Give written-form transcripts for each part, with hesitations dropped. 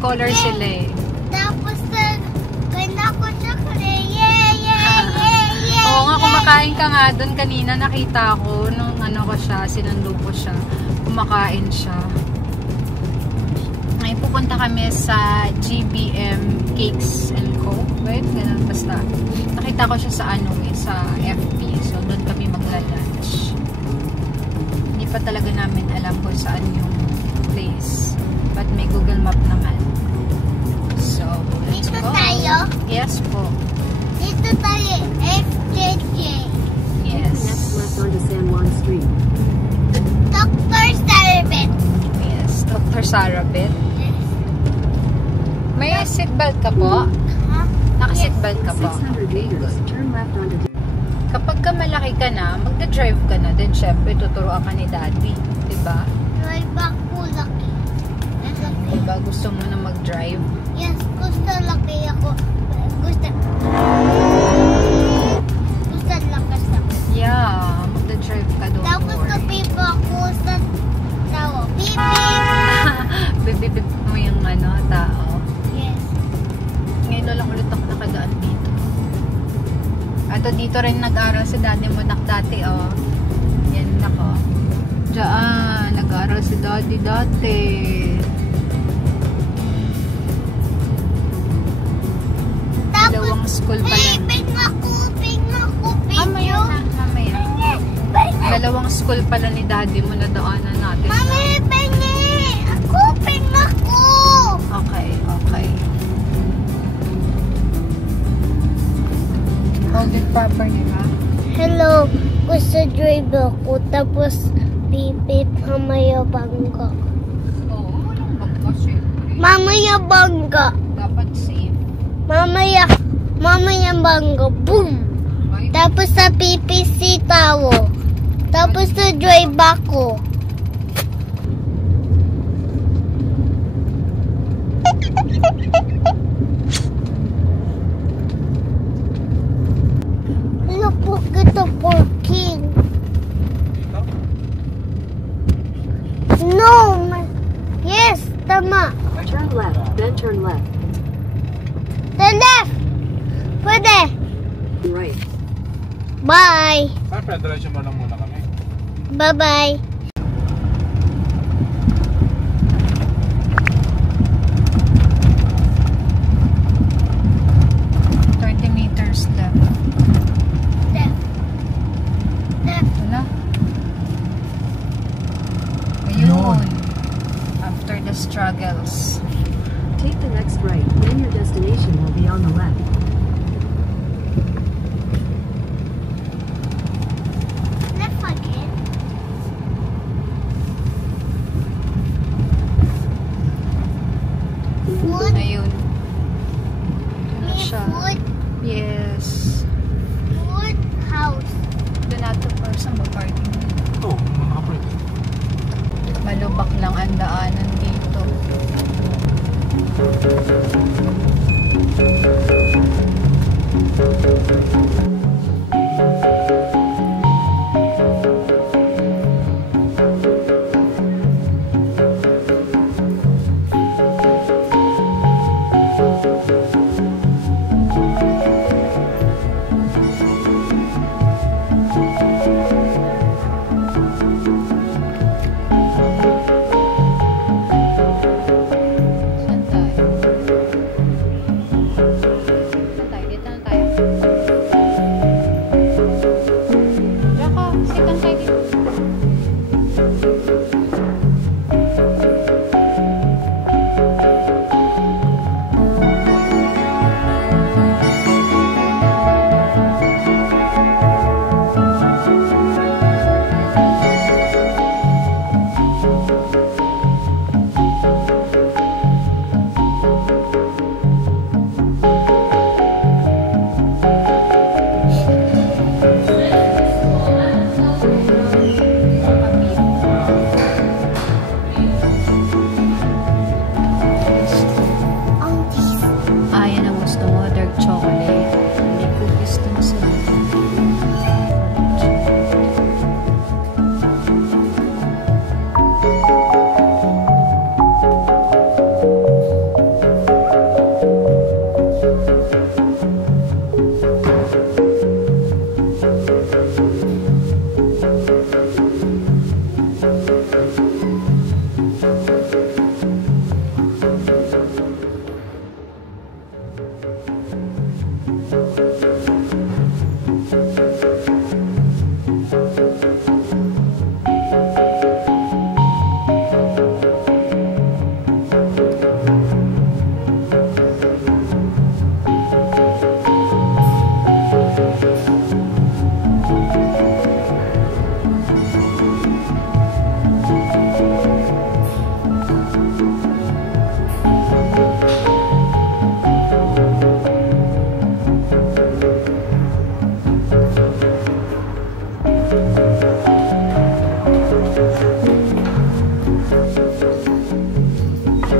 color sila eh. Tapos ganda ko siya kare. Yeah. Oo nga, kumakain ka nga doon kanina. Nakita ko nung ano ko siya, sinundo ko siya. Kumakain siya. Ay, pupunta kami sa GBM Cakes and Co. Right? Ganun basta. Nakita ko siya sa ano eh, sa FB. So, doon kami magla-lunch. Hindi pa talaga namin alam kung saan yung place. But may Google Map naman. So, let's Dito go. tayo? Yes po. Dito tayo. FJJ. Yes. Next left onto San Juan Street. Dr. Sarabet. Yes. Dr. Sarabet. Yes. May seatbelt ka po? Huh? Naka-seatbelt ka po? 600 meters, turn left onto... Kapag ka malaki ka na, magda-drive ka na, then syempre tuturuan ka ni Daddy. Diba? Drive ako laki. Diba? Gusto mo na mag-drive? Yes, gusto laki ako. Gusto lakas ako. Yeah. Magda-drive ka doon. Tapos napipa ako sa tao. Pipip! Bibibib mo yung ano, tao. Yes. Ngayon na lang ulit ako nakadaan dito. Ato dito rin nag-aral si Daddy mo dati, oh. Yan nako. Diyan, nag-aral si Daddy dati. Dalawang school pa lang. Ping ako, Mamaya na, mamaya. Dalawang school pala ni Daddy mo na daanan natin. Mami, pengi! Ping ako! Okay, okay. Hold it properly, ha? Hello, gusto drive ako. Tapos, pipip, mamaya bangga. Oo, walang bangga, syempre. Mamaya bangga. Dapat safe. Mamaya bangga. Boom! Right? Tapos sa PPC tao. Tapos sa drive ako. Look, kita parking. No! Yes, tama. Turn left, then turn left. The left! Pwede. Right. Bye! Siyempre, diretso mo lang muna kami. Bye-bye. Meters left. Left. Left. Wala. Ayun. After the struggles. Take the next right, then your destination will be on the left. Left again. Wood. Ayun. Ano siya? Wood. Yes. Wood house. Doon nato person mo parking. Oo, makakaprint. Malubak lang ang daanan dito.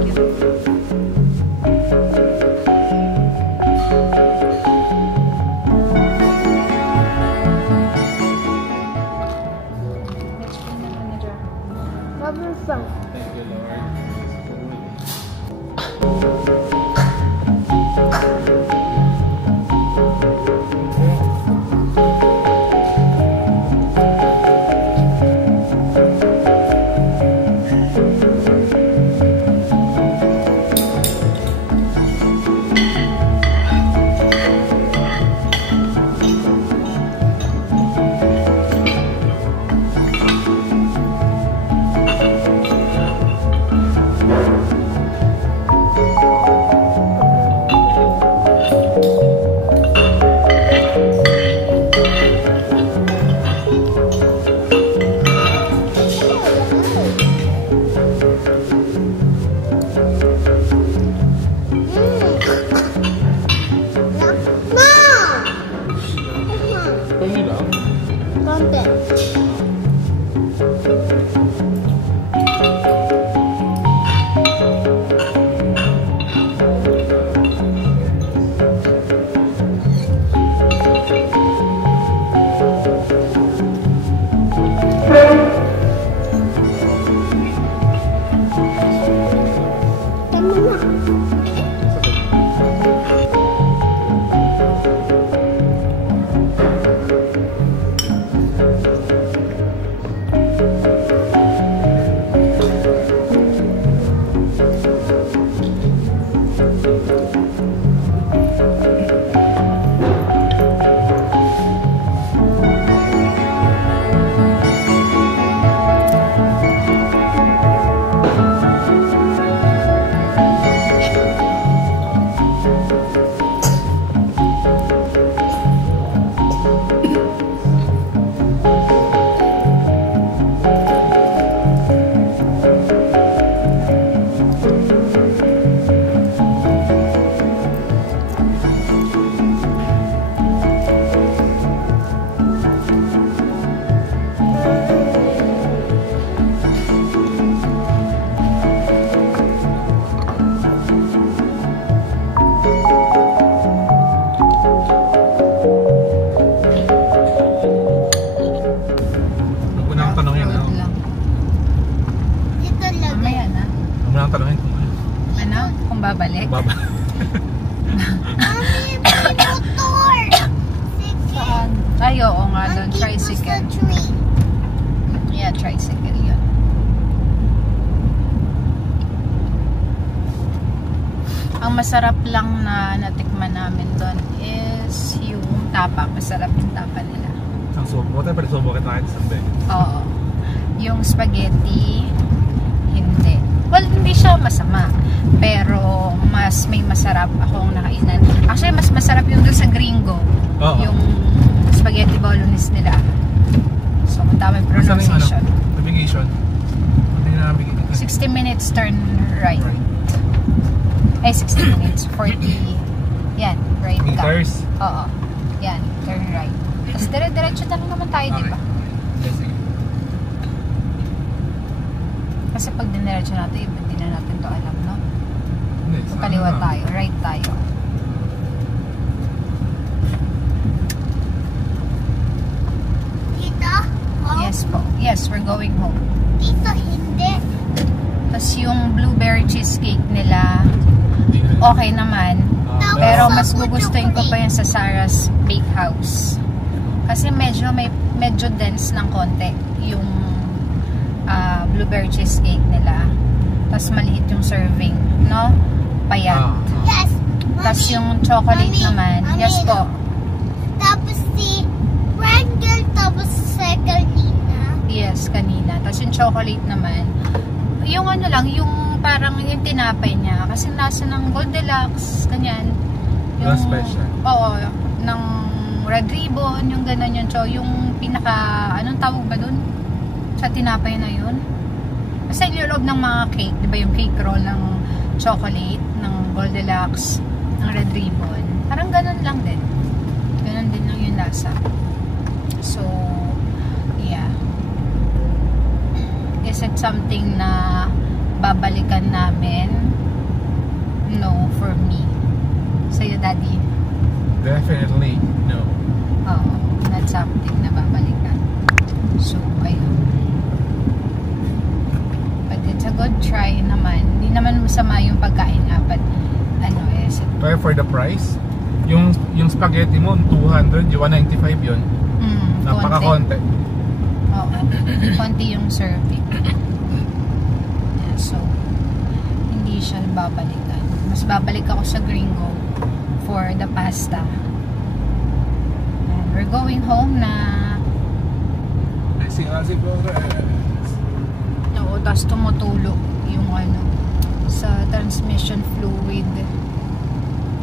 Thank you. Bubble from. Thank you, Lord. Pwede lang. Konti. Tama na. Huwag mo nang tanongin, ano? Road lang. Dito lang. Mamaya na. Huwag mo nang tanongin kung ano. Ano? Kung babalik? Baba. Mami, may motor. Sige. Saan? Ay, oo nga doon. Nandito sa Tricycle. tree. Yeah, tricycle yun. Ang masarap lang na natikman namin doon is yung tapa. Masarap yung tapa nila. Ang subo. Tayo pala subo kita kahit isang beses. Oo. Yung spaghetti, hindi. Well, hindi siya masama. Pero mas may masarap akong nakainan. Actually, mas masarap yung doon sa Gringo. Oo. Yung spaghetti bolognese nila. So, kung tama yung Saan yung ano? pronunciation. Navigation. Hindi na navigation. 60 minutes turn right. Right. Ay, 60 minutes. 40. Yan, right ka. Meters. Oo. Yan, turn right. Tapos dire-diretso na lang naman tayo, di ba? Yes, sige. Kasi pag diniretso natin, hindi na natin to alam, no? Hindi, So, saan kaliwa na? tayo, right tayo. Dito? Oh. Yes po. Yes, we're going home. Dito hindi. Tapos yung blueberry cheesecake nila, Hindi na. okay naman. Ah, Pero Sa mas gugustuhin ko pa chocolate. yung sa Sarah's Bakehouse. Kasi medyo dense ng konti yung blueberry cheesecake nila. Tapos maliit yung serving, no? Payat. Ah, Yes. Tapos Mami, yung chocolate Mami, naman, Mami, yes po. Tapos si Wrangler, tapos sa kanina. Yes, kanina. Tapos yung chocolate naman, yung ano lang, yung parang yung tinapay niya. Kasi nasa ng Goldilocks, ganyan. Yung special. Oo, ng Red Ribbon, yung gano'n yun. So, yung pinaka, anong tawag ba dun? Sa tinapay na yun? Basta yung loob ng mga cake, di ba yung cake roll ng chocolate, ng Goldilocks, ng Red Ribbon. Parang gano'n lang din. Gano'n din lang yung lasa. So, yeah. Is it something na babalikan namin? Definitely, no. Oo, not something na babalikan. So, ayun. But it's a good try naman. Hindi naman masama yung pagkain nga, but ano Pero for the price, yung spaghetti mo, 200, yung 195 yun. Napaka-konti. Oo, konti yung serving. Yeah, so, hindi siya babalikan. Mas babalik ako sa Gringo for the pasta. And we're going home na. Oo, tapos tumutulo yung ano sa transmission fluid.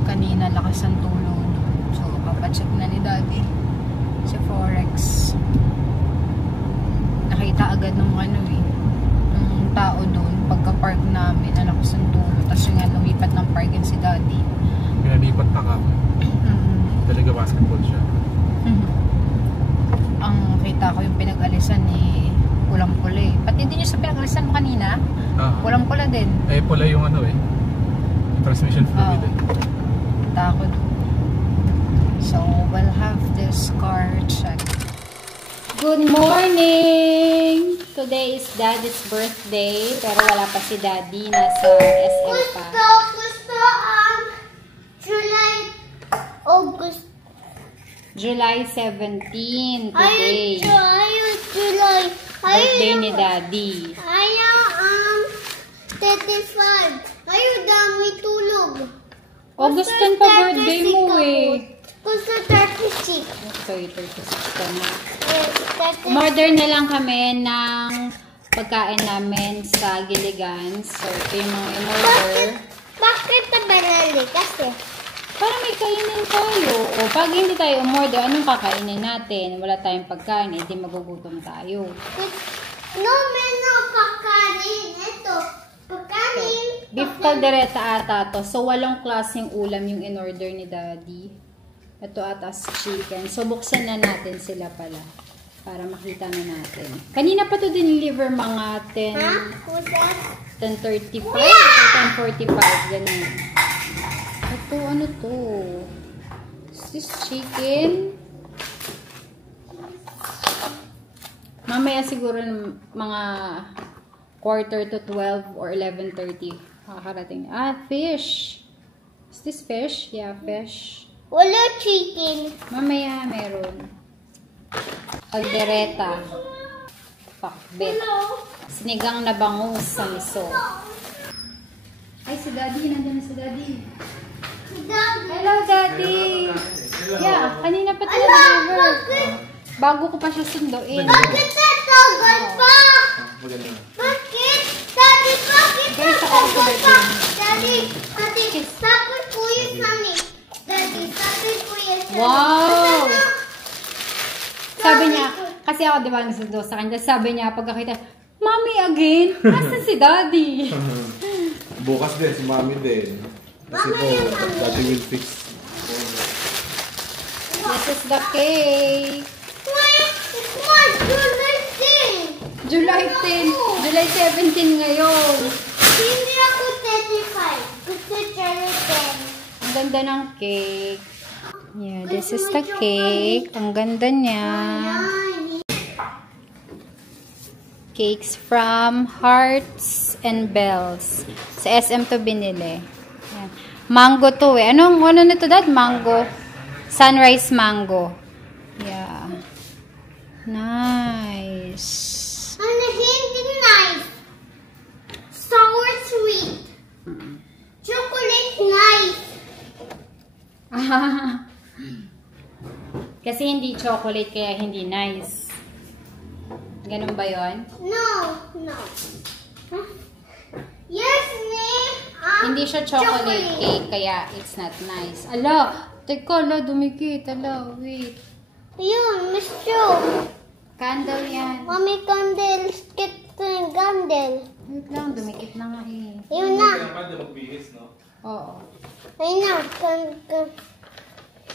Kanina lakas ang tulo nun. So, papacheck na ni Daddy si Forex. Nakita agad nung ano nung tao doon pagka-park namin, lakas ang tulo. Tapos yung nga lumipat ng park yun si Daddy. Pinalipat pa ka. Talaga basketball siya. Ang kita ko yung pinag-alisan ni pulang pula eh. Pati din yung sa pinag-alisan mo kanina, pulang pula din. Eh, pula yung ano yung transmission fluid Takot. So, we'll have this car checked. Good morning! Today is Daddy's birthday, pero wala pa si Daddy. Nasa SM pa. Gusto July 17 today. July. Birthday ni Daddy. Ayaw 35. Ayaw dami tulog. August 10 pa birthday mo eh. Gusto 36. Okay, 36 ka na. Yes, 36. Umorder na lang kami ng pagkain namin sa Gilligan's. So, ito yung mga in-order. Bakit tabalali? Kasi Para may kainin tayo. O, pag hindi tayo umorder, anong kakainin natin? Wala tayong pagkain, di magugutom tayo. no, may pagkain. Ito, pagkain. Beef caldereta ata to. So, 8 klaseng ulam yung in-order ni Daddy. Ito atas chicken. So, buksan na natin sila pala. Para makita na natin. Kanina pa to diniliver mga 10:35 o 10:45. Ganun. Ito, ano to? Is this chicken? Mamaya siguro mga 11:45 or 11:30. Makakarating. Fish. Is this fish? Yeah, fish. Wala chicken. Mamaya meron. Caldereta. Pakbet. Sinigang na bangus sa miso. Ay, si Daddy. Nandun na si Daddy. Hello, Daddy. Yeah, kanina pa tayo deliver. Bago ko pa siya sunduin. Bakit tatagal pa? Maganda. Bakit? Daddy, bakit Guys, tatagal ako pa? Daddy, tapos kuya sani. Daddy, tapos kuya sani. Wow! Sabi niya, kasi ako diba nasundo sa kanya, sabi niya pagkakita, Mommy again? Nasaan si Daddy? Bukas din, si Mami din. Kasi po, Daddy will fix. This is the cake. Wait, it's not July 10. July 10. July 17 ngayon. Hindi ako 35. Gusto July 10. Ang ganda ng cake. Yeah, this is the cake. Ang ganda niya. Cakes from Hearts and Bells. Sa SM to binili. Yan. Mango to eh. Ano nito dad? Mango. Sunrise mango. Yeah. Nice. Ano, hindi nice. Sour sweet. Chocolate nice. Kasi hindi chocolate kaya hindi nice. Ganun ba yun? No. Huh? Yes, me. Hindi siya chocolate cake kaya it's not nice. Ala, teka, dumikit. Ala, wait. Yun, Miss Joe. Candle yan. Mami, candle. Skip to yung candle. Wait lang, dumikit na nga eh. Yun na. Oo. Ayun na.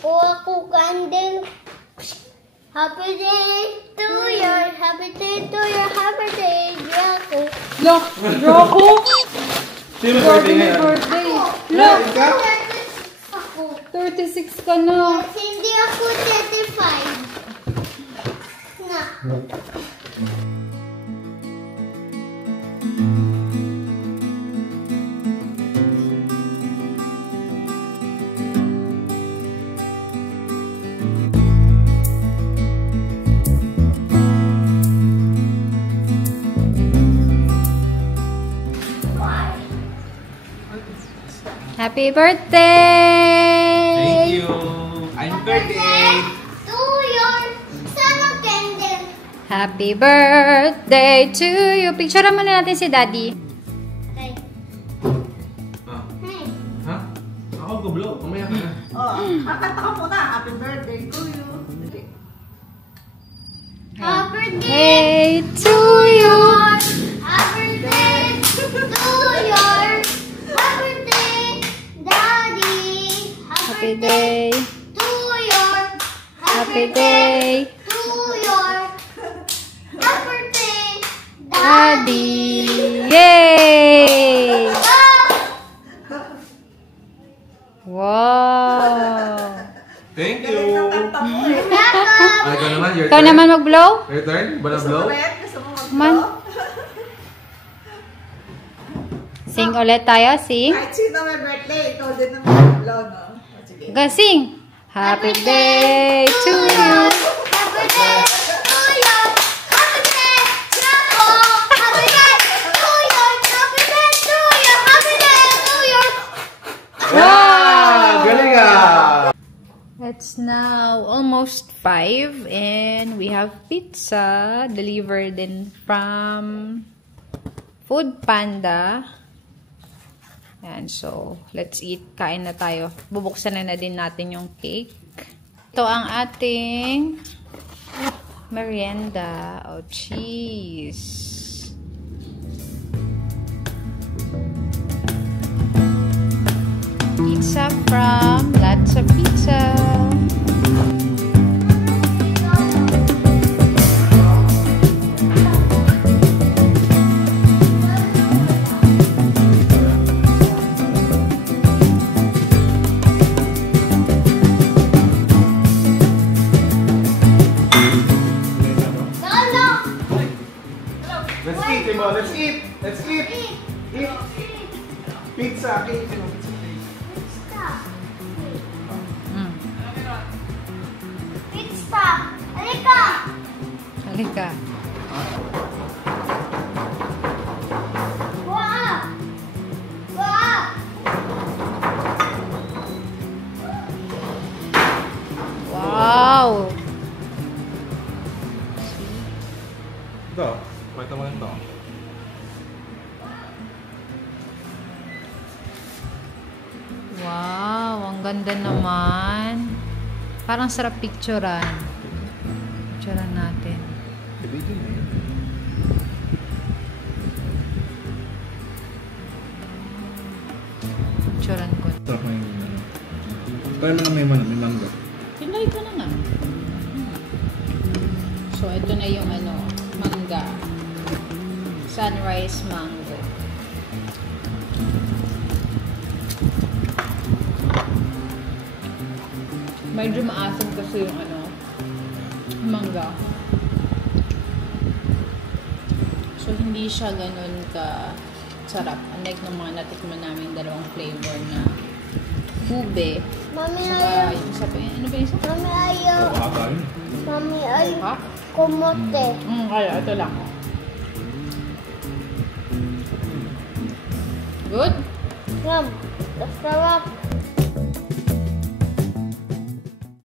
Kuha ko candle. Happy day to you. Happy day to you. Happy day, Draco. Look! Draco! Sino Birthday! Birthday! Look! Ako. 36 ka na. At hindi ako 35. Na. Happy birthday! Thank you. I'm birthday. To your son of candle. Happy birthday to you. Picturean muna natin si Daddy. Hey. Ah. Hey. Ha? Ako gublo. Umaya ka na. Kakanta ka muna. Happy birthday to you. Happy birthday Hey to you. Happy birthday to your happy birthday, Daddy. Happy day. To your Happy day. to your happy birthday, Daddy. Yay! Wow! Thank you. Kanta mo eh. Ay, ikaw naman. Your Ikaw turn. naman mag-blow? Your turn? Bala Gusto mo blow? rin? Gusto mo Man. mag-blow? Sing ulit tayo, sing. Kahit sino may birthday, ikaw din ang mag-blow, no? O, sige. Sing. Happy day to you. Happy birthday to you. Happy birthday, Jacko. Happy birthday to you. Happy birthday to you. Happy birthday to you. Wow! Galing ah! It's now almost 5 and we have pizza delivered in from Food Panda. Yan, so let's eat. Kain na tayo. Bubuksan na din natin yung cake. Ito ang ating merienda. Oh, cheese. Pizza from Lots of Pizza. Lolo. Let's eat, Timo. Let's eat. Let's eat. Eat. Pizza. Cake. Timo. Pizza. Mm. Pizza. Halika. Halika. Wow. Wow. Wow! Ito. Pakita mo lang ito. Wow! Ang ganda naman. Parang sarap picturean. Picturean natin. Video na yun. Picturean ko. Sarap na yung kaya mga may mangga. Pinay ko na nga. So, ito na yung mangga. Sunrise mango. Medyo maasim kasi yung mangga. So, hindi siya ganun ka sarap. Unlike ng mga natikman namin dalawang flavor na ube. Mami Saka ayaw. yung isa pa yun. Ano ba yung isa? Mami ayaw. Baka yun. Mami ayaw. Ha? Kumote. Kaya ito lang. Good? Ram. Sarap.